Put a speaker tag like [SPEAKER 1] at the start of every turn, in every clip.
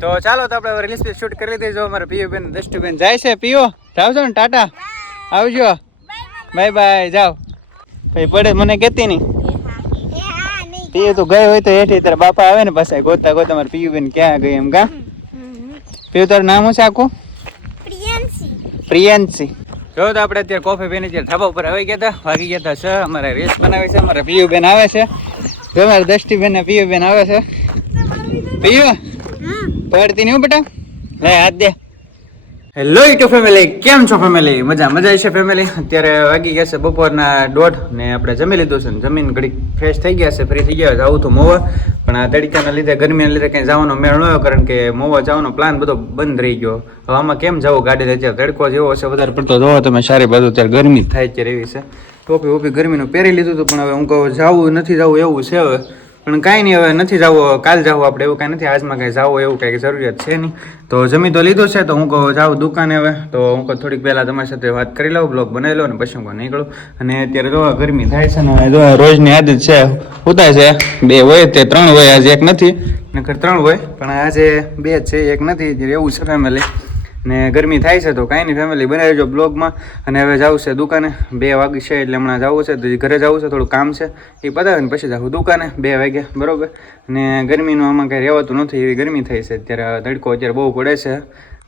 [SPEAKER 1] તો ચાલો તો આપણે રિલીઝ શૂટ કરી લીધી જો અમારે પીયુ બેન દસ્ટુબેન જાય છે. પીઓ જાવ છો ને, ટાટા? આવજો. બાય બાય, જાઓ. ભાઈ, પડે મને કહેતી નહીં પીયુ તો ગઈ હોય તો હેઠી તારા બાપા આવે ને પાછા ગોતા ગોતા મારે પીયુ બેન ક્યાં ગઈ એમ કા? પીયુ, તારું નામ છે આખું? પ્રિયાંશી. જો તો આપણે અત્યારે કોફી પીને અત્યારે ધાબા ઉપર આવી ગયા હતા. વાગી ગયા હતા છે. અમારે રેસ બનાવી છે. અમારે પીયુ બેન આવે છે. જો અમારે દસ્ટી બેન ને પીયુ બેન આવે છે. પીયુ પડતી નહીં બેટા. લે, હાથ દે. હેલો યુટ્યુબ ફેમિલી કેમ છો ફેમિલી મજા મજા છે ફેમિલી અત્યારે વાગી ગયા છે બપોરના દોઢ ને આપણે જમી લીધું છે જમીન ઘડીક ફ્રેશ થઈ ગયા છે ફ્રી થઈ ગયા છે. આવું તો મોવા, પણ આ તડકાના લીધે, ગરમીના લીધે કંઈ જવાનો મેળ ન કારણ કે મોવા જવાનો પ્લાન બધો બંધ રહી ગયો. હવે આમાં કેમ જવું? ગાડી અત્યારે તડકો જેવો છે, વધારે પડતો જોવો તમે સારી બાજુ, અત્યારે ગરમી થાય છે રહેવી છે. ટોપી ઓપી ગરમીનું પહેરી લીધું હતું, પણ હવે હું કહું, જવું નથી, જવું એવું છે હવે. પણ કાંઈ નહીં, હવે નથી જવું કાલ જવું આપણે, એવું કાંઈ નથી, આજમાં કાંઈ જવું, એવું કાંઈ જરૂરિયાત છે નહીં. તો જમી તો લીધું છે, તો હું કહું જાઉં દુકાને હવે. તો હું કહું થોડીક પહેલાં તમારી સાથે વાત કરી લઉં, બ્લોગ બનાવી લઉં ને પછી હું નીકળું. અને અત્યારે તો ગરમી થાય છે ને જો રોજની આદત છે, ઉતાય છે, બે હોય તે ત્રણ હોય, આજે એક નથી. નકર ત્રણ હોય, પણ આજે બે છે, એક નથી એવું છે ફેમિલી ને ગરમી થાય છે તો કાંઈ નહીં ફેમિલી બનાવી જો બ્લોગમાં. અને હવે જવું છે દુકાને, બે વાગી છે એટલે હમણાં જવું છે, તો ઘરે જવું છે, થોડું કામ છે, એ પતાવે ને પછી જવું દુકાને, બે વાગે, બરાબર? ને ગરમીનું આમાં કાંઈ રહેવાતું નથી, એવી ગરમી થઈ છે. અત્યારે તડકો અત્યારે બહુ પડે છે.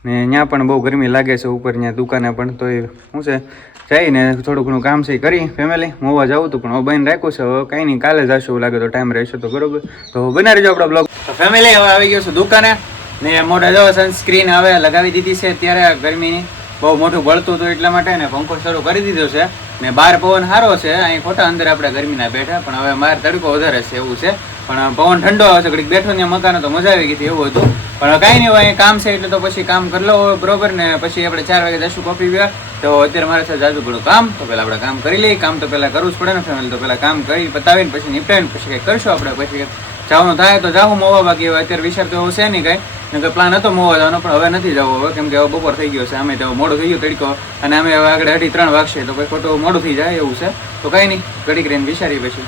[SPEAKER 1] ને ત્યાં પણ બહુ ગરમી લાગે છે, ઉપર ત્યાં દુકાને પણ, તો એ શું છે, જઈને થોડું ઘણું કામ છે કરી ફેમિલી મોવા જવું હતું પણ હવે બંધ રાખ્યું છે, હવે કાંઈ નહીં, કાલે જશું લાગે તો ટાઈમ રહેશે તો બરોબર. તો બનાવી રહેજો આપણો બ્લોગ. તો ફેમિલી હવે આવી ગયો છું દુકાને. ને મોઢા જો સનસ્ક્રીન હવે લગાવી દીધી છે અત્યારે ગરમીની. બહુ મોટું બળતું હતું એટલા માટે ને પંખો શરૂ કરી દીધો છે. ને બહાર પવન સારો છે, અહીં ખોટા અંદર આપણે ગરમીના બેઠા, પણ હવે માર તડકો વધારે છે એવું છે. પણ પવન ઠંડો આવે છે, ઘડીક બેઠો ને મકાનો તો મજા આવી ગઈ હતી એવું હતું. પણ કાંઈ નહીં હોય કામ છે એટલે તો પછી કામ કરી લો બરોબર ને પછી આપણે ચાર વાગે દસું કોફી પીવા. તો અત્યારે મારે છે જાજુ ઘણું કામ, તો પહેલાં આપણે કામ કરી લઈએ. કામ તો પહેલાં કરવું જ પડે ને ફેમિલી તો પહેલાં કામ કરી પતાવીને પછી નિપટાવીને પછી કંઈક કરશું આપણે. પછી જવાનું થાય તો જાવું મોવા બાકી. અત્યારે વિચાર તો એવું છે નહીં કાંઈ. નકર પ્લાન હતો મોવા જવાનો પણ હવે નથી જવું હવે કેમ કે હવે બપોર થઈ ગયો છે. અમે તો મોડું થઈ ગયું તડકો. અને અમે હવે આગળ અઢી ત્રણ વાગશે. તો પછી ખોટું મોડું થઈ જાય એવું છે. તો કંઈ નહીં. ઘડીક રહીને વિચારીએ પછી.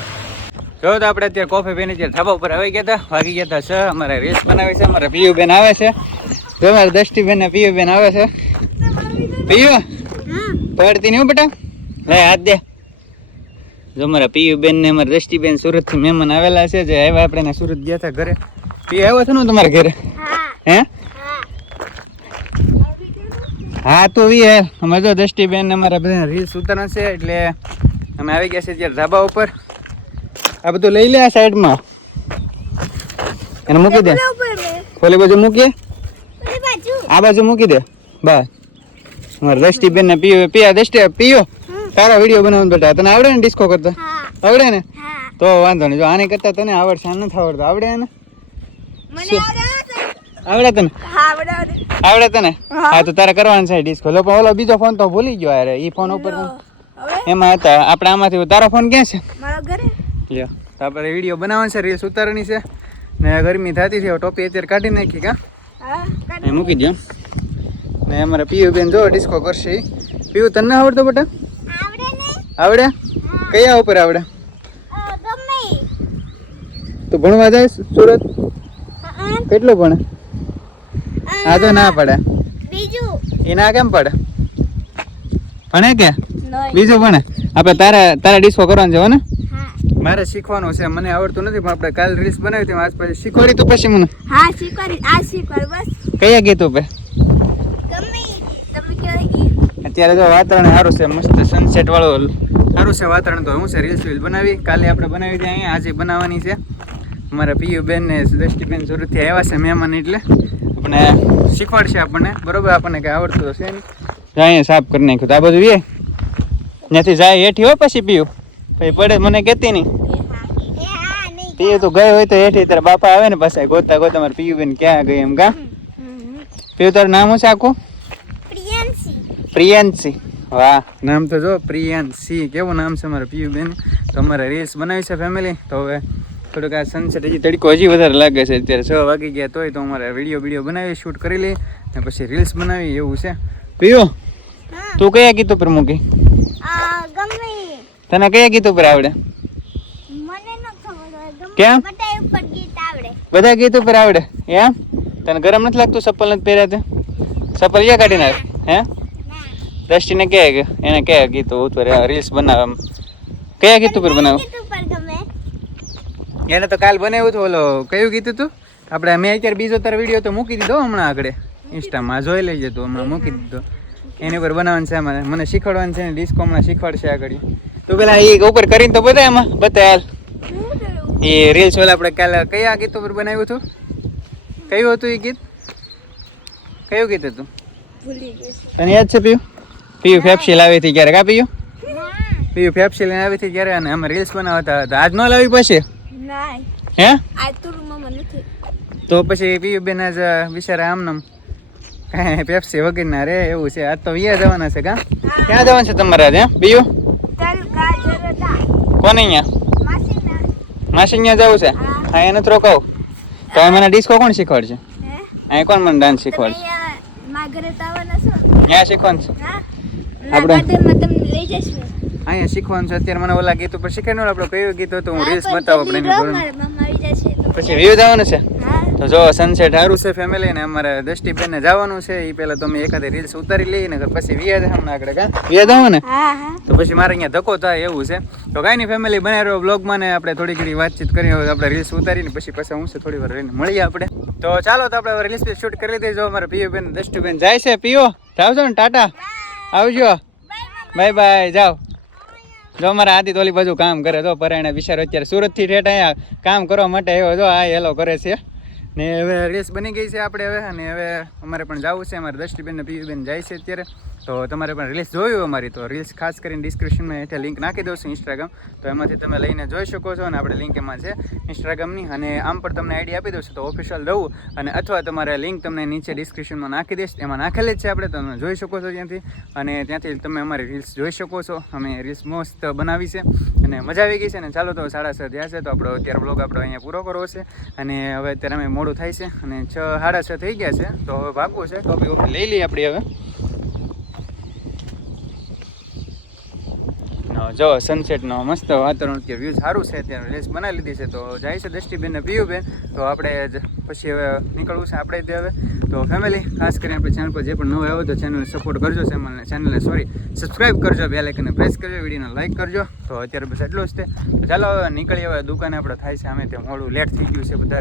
[SPEAKER 1] જો તો આપણે અત્યારે કોફી પીને અત્યારે ધાબા ઉપર આવી ગયા હતા. વાગી ગયા હતા છે. અમારે રેસ બનાવે છે. અમારે પીયુ બેન આવે છે. જો અમારે દષ્ટી બેન ને પીયુ બેન આવે છે. પીયુ? પડતી નહીં બેટા? લે હાથ દે. જો અમારા પીયુ બેન ને અમારા દ્રષ્ટિ બેન સુરતથી મહેમાન આવેલા છે જે આવ્યા આપણે સુરત ગયા હતા ઘરે. પી આવ્યો છે ને તમારા ઘરે? હે. હા? તો એ અમે જો દ્રષ્ટિ બેન ને અમારા બધા રીલ્સ ઉતારવા છે એટલે અમે આવી ગયા છે ત્યારે ધાબા ઉપર. આ બધું લઈ લે આ સાઈડમાં. એને મૂકી દે. ખોલી બાજુ મૂકીએ આ બાજુ મૂકી દે. બસ. અમારા દ્રષ્ટિ બેન ને પીયો પીયા દ્રષ્ટિ પીયો. તારા વીડિયો બનાવવાનો બેટા. તને આવડે ને ડિસ્કો કરતા? આવડે ને? તો વાંધો નહીં. જો આને કરતા તને આવડશે આ નથી આવડતો. આવડે ને આવડે તને? આવડે તને? હા. તો તારે કરવાનું છે ડિસ્કો લો પણ ઓલો બીજો ફોન તો ભૂલી ગયો યાર ઈ ફોન ઉપર એમાં હતા. આપણે આમાંથી તારો ફોન ક્યાં છે? લ્યો. તો આપણે વીડિયો બનાવવાનો છે રીલ્સ ઉતારવાની છે. ને ગરમી થતી છે ટોપી અત્યારે કાઢી નાખી કા? મૂકી દો ને અમારે પીયુ બેન જો ડિસ્કો કરશે. પીયુ તને આવડતો બેટા? આવડે? કયા ઉપર આવડે? તો ભણવા જાય સુરત? કેટલું ભણે? આ તો ના પડે. એના કેમ પડે? ભણે કે? બીજું ભણે? આપણે તારા તારા ડિસ્કો કરવાનું છે ને? મારે શીખવાનું છે મને આવડતું નથી પણ આપણે કાલ રીલ્સ બનાવી હતી આજ પછી શીખવાડી તું પછી મને.
[SPEAKER 2] હા શીખવાડી આ શીખવાડ બસ.
[SPEAKER 1] કયા ગીત ઉપર. અત્યારે તો વાતાવરણ સારું છે, મસ્ત સનસેટ વાળું સારું છે વાતાવરણ તો હું છે રીલ્સ વીલ બનાવી. કાલે આપણે બનાવી હતી અહીંયા, આજે બનાવવાની છે. અમારા પીયુ બેન ને દ્રષ્ટિબેન સુરતથી આવ્યા છે મહેમાન એટલે. આપણે શીખવાડશે આપણને. બરોબર, આપણને કંઈ આવડતું હશે નહીં. અહીંયા સાફ કરી નાખ્યું. તો આ બધું એ ત્યાંથી જાય હેઠી હોય પછી પીયું. પછી પડે મને કહેતી નહીં. પીયું તો ગઈ હોય તો હેઠી, તારા બાપા આવે ને પાછા ગોતા ગોતા મારા પીયુ બેન ક્યાં ગઈ એમ કા? પીયું, તારું નામ હશે આખું?
[SPEAKER 2] પ્રિયાંશી.
[SPEAKER 1] વાહ. નામ તો જો પ્રિયાંશી. કેવું નામ છે મારા પીયુ બેન તો અમારે રીલ્સ બનાવી છે ફેમિલી તો હવે થોડુંક આ સનસેટ હજી તડકો હજી વધારે લાગે છે. અત્યારે છ વાગી ગયા તોય તો અમારે વીડિયો વીડિયો બનાવી શૂટ કરી લઈ ને પછી રીલ્સ બનાવી એવું છે. પિયુ તું કયા ગીત ઉપર મૂકી. તને કયા ગીત ઉપર આવડે?
[SPEAKER 2] મને ન ખબર હોય. ગમે
[SPEAKER 1] કેમ?
[SPEAKER 2] બધા ગીત
[SPEAKER 1] બધા ગીત ઉપર આવડે? એમ? તને ગરમ નથી લાગતું? ચપ્પલ નથી પહેર્યા તે? ચપ્પલ ક્યાં કાઢી નાખ? હે? દ્રષ્ટિને કહે કે એને કહે કીધું ઉતરે રીલ્સ બનાવે. એમ કયા ગીત ઉપર બનાવ?
[SPEAKER 2] કીધું પર ગમે?
[SPEAKER 1] એને તો કાલ બનાવ્યું હતું ઓલો કયું કીધું તું આપણે મેં અત્યારે બીજો તારો વીડિયો તો મૂકી દીધો હમણાં આગળ. ઇન્સ્ટામાં જોઈ લઈ તું હમણાં મૂકી દીધો. એની ઉપર બનાવવાનું છે અમારે મને શીખવાડવાનું છે ને ડિસ્કો હમણાં શીખવાડશે આગળ. તું પેલા એ ઉપર કરીને તો બધા એમાં બધા હાલ. એ રીલ્સ ઓલા આપણે કાલે કયા ગીત ઉપર બનાવ્યું હતું? કયું હતું એ ગીત? કયું ગીત હતું? તને યાદ છે પીયું? પીયું પેપ્સી લાવી હતી ક્યારે? કા પીયુ?
[SPEAKER 2] પીયુ
[SPEAKER 1] પીયું ફેફસી લઈને આવી હતી ક્યારે અને અમે રીલ્સ બનાવતા હતા. આજ ન લાવી પછી? હે?
[SPEAKER 2] આ તું
[SPEAKER 1] પછી પીયુ બેન જ બિચારા આમ નામ કાંઈ પેપ્સી વગરના રે એવું છે. આજ તો અહીંયા જવાના છે કા? ક્યાં જવાનું છે તમારે આજે? બીયું
[SPEAKER 2] ચાલ
[SPEAKER 1] કોને અહીંયા? માસી અહીંયા જવું છે?
[SPEAKER 2] હા.
[SPEAKER 1] એને તો કહું. તો મને ડિસ્કો કોણ શીખવાડશે?
[SPEAKER 2] હે?
[SPEAKER 1] અહીંયા કોણ મને ડાન્સ શીખવાડશે?
[SPEAKER 2] અહીંયા મારા ઘરે તો આવવાના છો?
[SPEAKER 1] અહીંયા શીખવાનું છે. આપણે-
[SPEAKER 2] લઈ
[SPEAKER 1] અહીંયા શીખવાનું છે. અત્યારે મને ઓલા ગીત ઉપર શીખવાનું આપણે કયું ગીત હતું હું રીલ્સ બતાવું આપણે
[SPEAKER 2] આવી
[SPEAKER 1] પછી વ્યૂ જવાનું છે? તો જો સનસેટ સારું છે ફેમિલી ને અમારે દૃષ્ટિબેનને જવાનું છે. એ પેલા તમે એકાદી રીલ્સ ઉતારી લઈએ ને પછી વિયા જાય હમણાં આગળ કા? વિયા જવું ને? તો પછી મારે અહીંયા ધક્કો થાય એવું છે. તો કાંઈ નહીં ફેમિલી બનાવી રહ્યો બ્લોગમાં ને આપણે થોડી ઘણી વાતચીત કરી આપણે રીલ્સ ઉતારીને પછી પાછા હું છે થોડી વાર રહીને મળીએ આપણે. તો ચાલો તો આપણે રીલ્સ શૂટ કરી દઈએ જો અમારે પીઓ બેન દ્રષ્ટિબેન જાય છે પીઓ જાવ ને ટાટા. આવજો. બાય બાય, જાઓ. જો અમારા આદિ ઓલી બાજુ કામ કરે તો પરાયણે બિચારો અત્યારે સુરતથી ઠેઠ અહીંયા કામ કરવા માટે આવ્યો, જો આ હેલો કરે છે. ને હવે રેસ બની ગઈ છે આપણે હવે, અને હવે અમારે પણ જવું છે, અમારે દ્રષ્ટિબેન ને પીયુબેન જાય છે અત્યારે. તો તમારે પણ રીલ્સ જોયું અમારી. તો રીલ્સ ખાસ કરીને ડિસ્ક્રિપ્શનમાં હેઠળ લિંક નાખી દઉં છું ઇન્સ્ટાગ્રામ તો એમાંથી તમે લઈને જોઈ શકો છો અને આપણે લિંક એમાં છે ઇન્સ્ટાગ્રામની અને આમ પણ તમને આઈડી આપી દઉં છું. તો ઓફિશિયલ દઉં અને અથવા તમારે લિંક તમને નીચે ડિસ્ક્રિપ્શનમાં નાખી દઈશ. એમાં નાખેલી જ છે આપણે. તમે જોઈ શકો છો ત્યાંથી. અને ત્યાંથી તમે અમારી રીલ્સ જોઈ શકો છો. અમે રીલ્સ મસ્ત બનાવી છે અને મજા આવી ગઈ છે. ને ચાલો તો સાડા છ થયા છે. તો આપણો અત્યારે બ્લોગ આપણો અહીંયા પૂરો કરવો છે. અને હવે અત્યારે અમે મોડું થાય છે. અને છ, સાડા છ થઈ ગયા છે. તો હવે ભાગવું છે. તો લઈ લઈએ આપણે હવે. જો સનસેટનો મસ્ત વાતાવરણ કે વ્યૂ સારું છે ત્યાં રેસ બનાવી લીધી છે. તો જાય છે દ્રષ્ટિબેન ને પીયુબેન તો આપણે પછી હવે નીકળવું છે આપણે તે હવે. તો ફેમિલી ખાસ કરીને આપણે ચેનલ પર જે પણ નવો આવ્યો તો ચેનલને સપોર્ટ કરજો ચેનલને ચેનલને સોરી સબસ્ક્રાઇબ કરજો બે લાઇકને પ્રેસ કરજો, વિડીયોને લાઇક કરજો. તો અત્યારે બસ એટલું જ છે. ચાલો હવે નીકળીએ. હવે દુકાને આપણે થાય છે. અમે તે મોડું લેટ થઈ ગયું છે બધા